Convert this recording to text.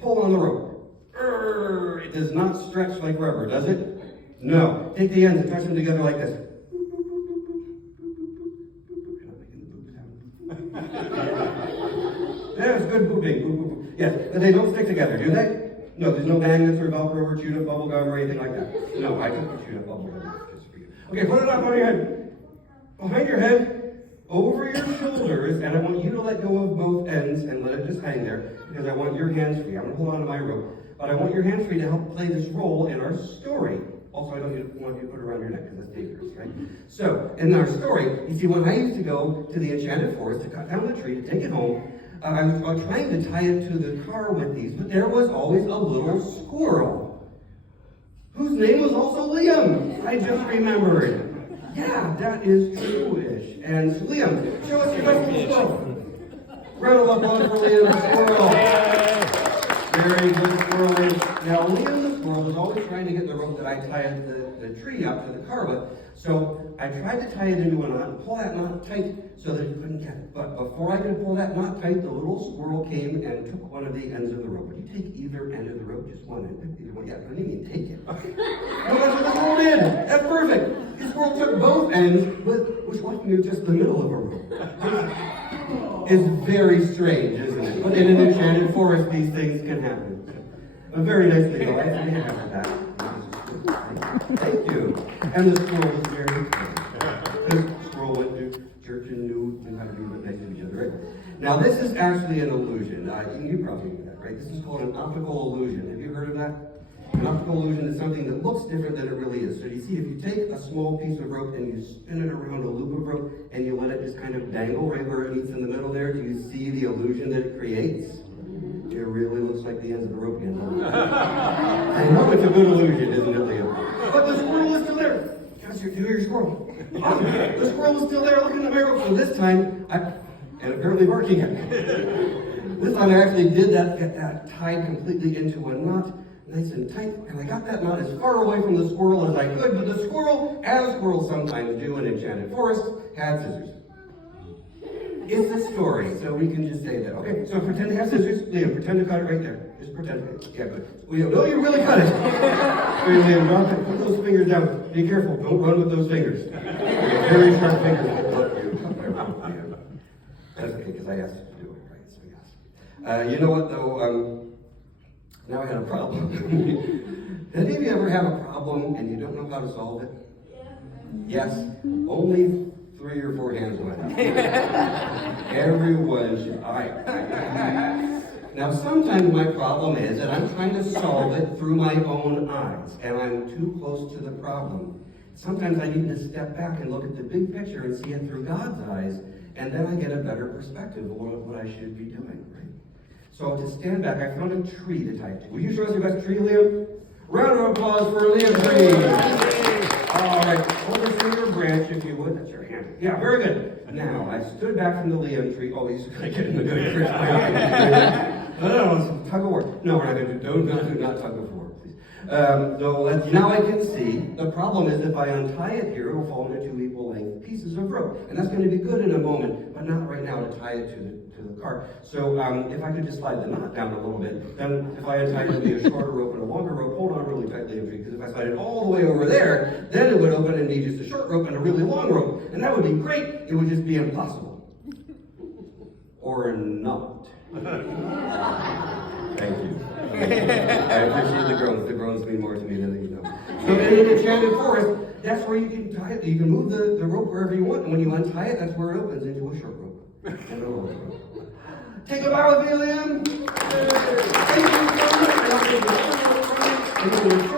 pull on the rope. It does not stretch like rubber, does it? No. Take the ends and touch them together like this. That's good booping. Yes, but they don't stick together, do they? No, there's no magnets or Velcro or chewed up bubble gum or anything like that. No, I took the chewed up bubble gum just for you. Okay, put it up on your head. Behind your head, over your shoulders, and I want you to let go of both ends and let it just hang there because I want your hands free. I'm going to hold on to my rope, but I want your hands free to help play this role in our story. Also, I don't want you to put it around your neck because that's dangerous, right? So, in our story, you see, when I used to go to the enchanted forest to cut down the tree to take it home, I was trying to tie it to the car with these, but there was always a little squirrel whose name was also Liam. I just remembered. Yeah, that is true-ish. And so, Liam, show us your best little squirrel. Round of applause for Liam the squirrel. Very good squirrel. Now, Liam the squirrel was always trying to get the rope that I tied the tree up to the car with. So I tried to tie it into a knot and pull that knot tight so that he couldn't get it. But before I could pull that knot tight, the little squirrel came and took one of the ends of the rope. Would you take either end of the rope? Just one end? Either one? Yeah, I didn't even take it. No, that's what the squirrel did. That's perfect. The squirrel took both ends, which left me with just the middle of a rope. It's very strange, isn't it? But in an enchanted forest, these things can happen. A very nice video. I think I have that. Thank you. And the squirrel was very kind. The squirrel went to church and knew how to be nice to each other, right? Now, this is actually an illusion. You probably know that, right? This is called an optical illusion. Have you heard of that? An optical illusion is something that looks different than it really is. So you see, if you take a small piece of rope and you spin it around a loop of rope and you let it just kind of dangle right where it meets in the middle there, do you see the illusion that it creates? It really looks like the ends of the rope again. I know it's a good illusion, isn't it, Liam? But the squirrel is still there. Guys, you're your squirrel. The squirrel is still there looking at my rope. So this time, and apparently working it. This time I actually did get that tied completely into a knot, nice and tight, and I got that knot as far away from the squirrel as I could, but the squirrel, as squirrels sometimes do in enchanted forests, had scissors. It's a story, so we can just say that. Okay, so pretend to have scissors. Liam, pretend to cut it right there. Just pretend to. Yeah, good. Liam, no, you really cut it. Okay, Liam, drop it. Put those fingers down. Be careful. Don't run with those fingers. Very sharp fingers. That's okay, because I asked you to do it, right? So yes. You know what, though? Now I got a problem. Did any of you ever have a problem and you don't know how to solve it? Yes. Only 3 or 4 hands went up. Everyone should. Now, sometimes my problem is that I'm trying to solve it through my own eyes, and I'm too close to the problem. Sometimes I need to step back and look at the big picture and see it through God's eyes, and then I get a better perspective of what I should be doing, right? So to stand back, I found a tree to tie to. Will you show us your best tree, Liam? Round of applause for Liam Tree. All right, hold this your branch if you would. That's your hand. Yeah, very good. Now, I stood back from the Liam tree. Oh, he's going to get in the good Chris. No, tug of war. No, we're not going to do not tug of war, please. So now I can see. The problem is if I untie it here, it will fall into 2 equal length pieces of rope. And that's going to be good in a moment, but not right now to tie it to the car. So if I could just slide the knot down a little bit, then if I untie it, it would be a shorter rope and a longer rope. Hold on really tightly, because if I slide it all the way over there, then it would open and be just a short rope and a really long rope. And that would be great. It would just be impossible. Or not. Thank you. I appreciate the groans. The groans mean more to me than you know. So in an enchanted forest, that's where you can tie it. You can move the rope wherever you want. And when you untie it, that's where it opens into a short rope. And a long rope. Take a bow with me, Liam. Thank you so much.